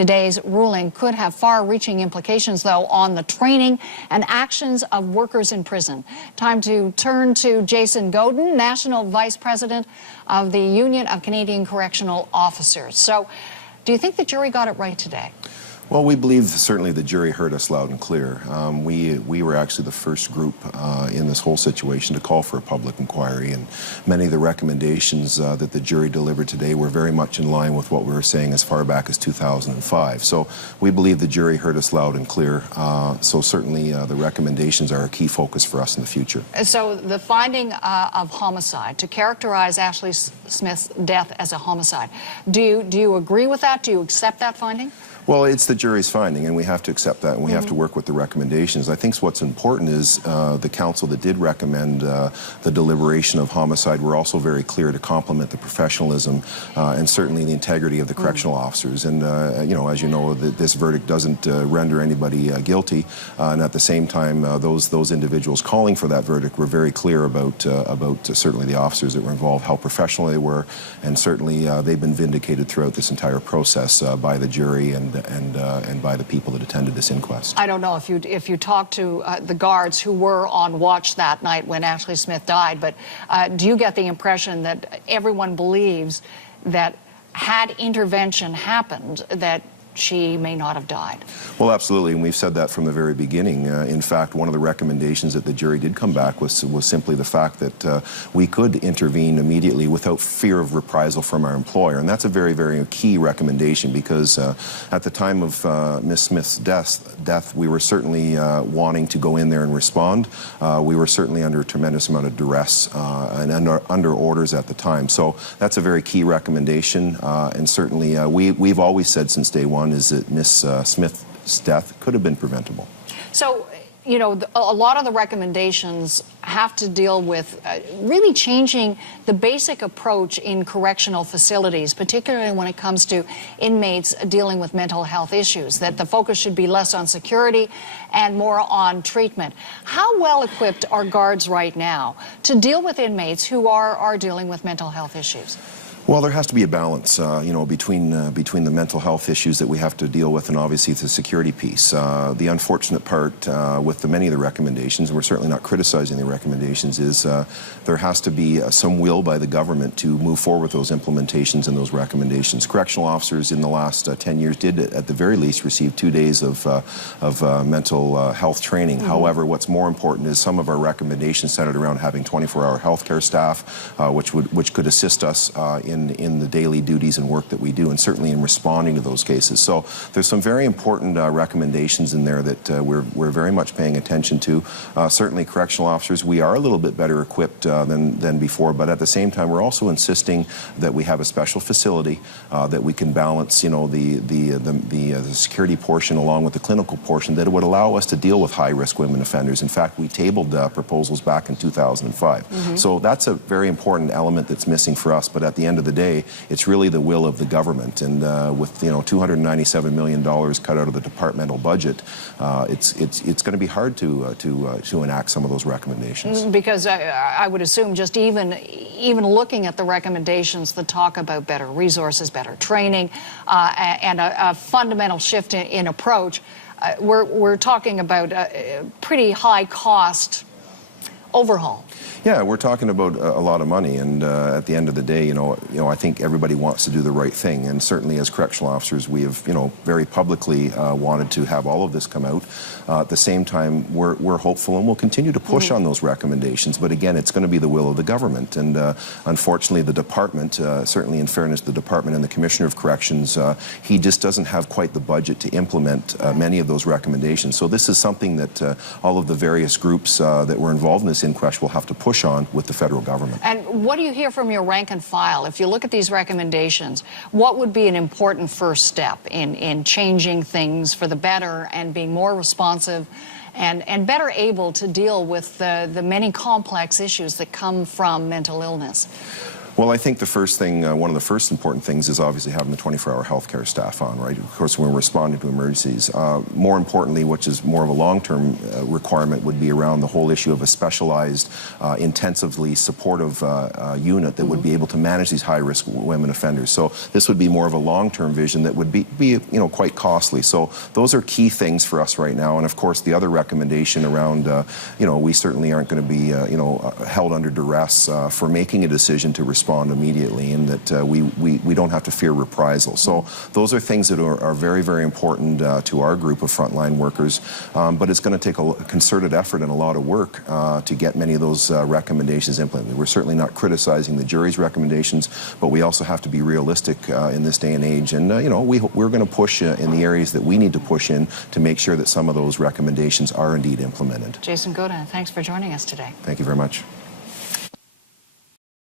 Today's ruling could have far-reaching implications, though, on the training and actions of workers in prison. Time to turn to Jason Godin, National Vice President of the Union of Canadian Correctional Officers. So, do you think the jury got it right today? Well, we believe certainly the jury heard us loud and clear. We were actually the first group in this whole situation to call for a public inquiry, and many of the recommendations that the jury delivered today were very much in line with what we were saying as far back as 2005. So we believe the jury heard us loud and clear. So certainly the recommendations are a key focus for us in the future. So the finding of homicide, to characterize Ashley Smith's death as a homicide, do you agree with that? Do you accept that finding? Well, it's the jury's finding, and we have to accept that, and we have to work with the recommendations. I think what's important is the council that did recommend the deliberation of homicide were also very clear to complement the professionalism and certainly the integrity of the correctional officers. And, you know, as you know, this verdict doesn't render anybody guilty, and at the same time, those individuals calling for that verdict were very clear about certainly the officers that were involved, how professional they were, and certainly they've been vindicated throughout this entire process by the jury and by the people that attended this inquest. I don't know if you talked to the guards who were on watch that night when Ashley Smith died, but do you get the impression that everyone believes that had intervention happened, that she may not have died? Well, absolutely, and we've said that from the very beginning. In fact, one of the recommendations that the jury did come back was simply the fact that we could intervene immediately without fear of reprisal from our employer, and that's a very, very key recommendation because at the time of Ms. Smith's death, we were certainly wanting to go in there and respond. We were certainly under a tremendous amount of duress and under orders at the time. So that's a very key recommendation, and certainly we've always said since day one is that Ms. Smith's death could have been preventable. So, you know, a lot of the recommendations have to deal with really changing the basic approach in correctional facilities, particularly when it comes to inmates dealing with mental health issues, that the focus should be less on security and more on treatment. How well equipped are guards right now to deal with inmates who are dealing with mental health issues? Well, there has to be a balance, you know, between the mental health issues that we have to deal with and obviously the security piece. The unfortunate part with many of the recommendations, and we're certainly not criticizing the recommendations, is there has to be some will by the government to move forward with those implementations and those recommendations. Correctional officers in the last 10 years did, at the very least, receive 2 days of mental health training. However, what's more important is some of our recommendations centered around having 24-hour healthcare staff, which could assist us in the daily duties and work that we do, and certainly in responding to those cases. So there's some very important recommendations in there that we're very much paying attention to. Certainly correctional officers, we are a little bit better equipped than before, but at the same time we're also insisting that we have a special facility that we can balance, you know, the security portion along with the clinical portion, that it would allow us to deal with high-risk women offenders. In fact, we tabled proposals back in 2005. So that's a very important element that's missing for us, but at the end of the day, it's really the will of the government, and with, you know, $297 million cut out of the departmental budget, it's going to be hard to enact some of those recommendations. Because I would assume just even looking at the recommendations that talk about better resources, better training, and a fundamental shift in approach, we're talking about a pretty high cost overhaul. Yeah, we're talking about a lot of money, and at the end of the day, you know, I think everybody wants to do the right thing, and certainly as correctional officers, we have, you know, very publicly wanted to have all of this come out. At the same time, we're hopeful, and we'll continue to push on those recommendations. But again, it's going to be the will of the government, and unfortunately, the department, certainly in fairness, the department and the Commissioner of Corrections, he just doesn't have quite the budget to implement many of those recommendations. So this is something that all of the various groups that were involved in this inquest will have to push on with the federal government. And what do you hear from your rank and file? If you look at these recommendations, what would be an important first step in changing things for the better and being more responsive and better able to deal with the many complex issues that come from mental illness? Well, I think the first thing, one of the first important things is obviously having the 24-hour healthcare staff on, right? Of course, when we're responding to emergencies. More importantly, which is more of a long-term requirement, would be around the whole issue of a specialized, intensively supportive unit that would be able to manage these high-risk women offenders. So this would be more of a long-term vision that would be quite costly. So those are key things for us right now. And of course, the other recommendation around, we certainly aren't going to be, held under duress for making a decision to respond immediately, and that we don't have to fear reprisal. So those are things that are very, very important to our group of frontline workers. But it's going to take a concerted effort and a lot of work to get many of those recommendations implemented. We're certainly not criticizing the jury's recommendations, but we also have to be realistic in this day and age. And, we're going to push in the areas that we need to push in to make sure that some of those recommendations are indeed implemented. Jason Godin, thanks for joining us today. Thank you very much.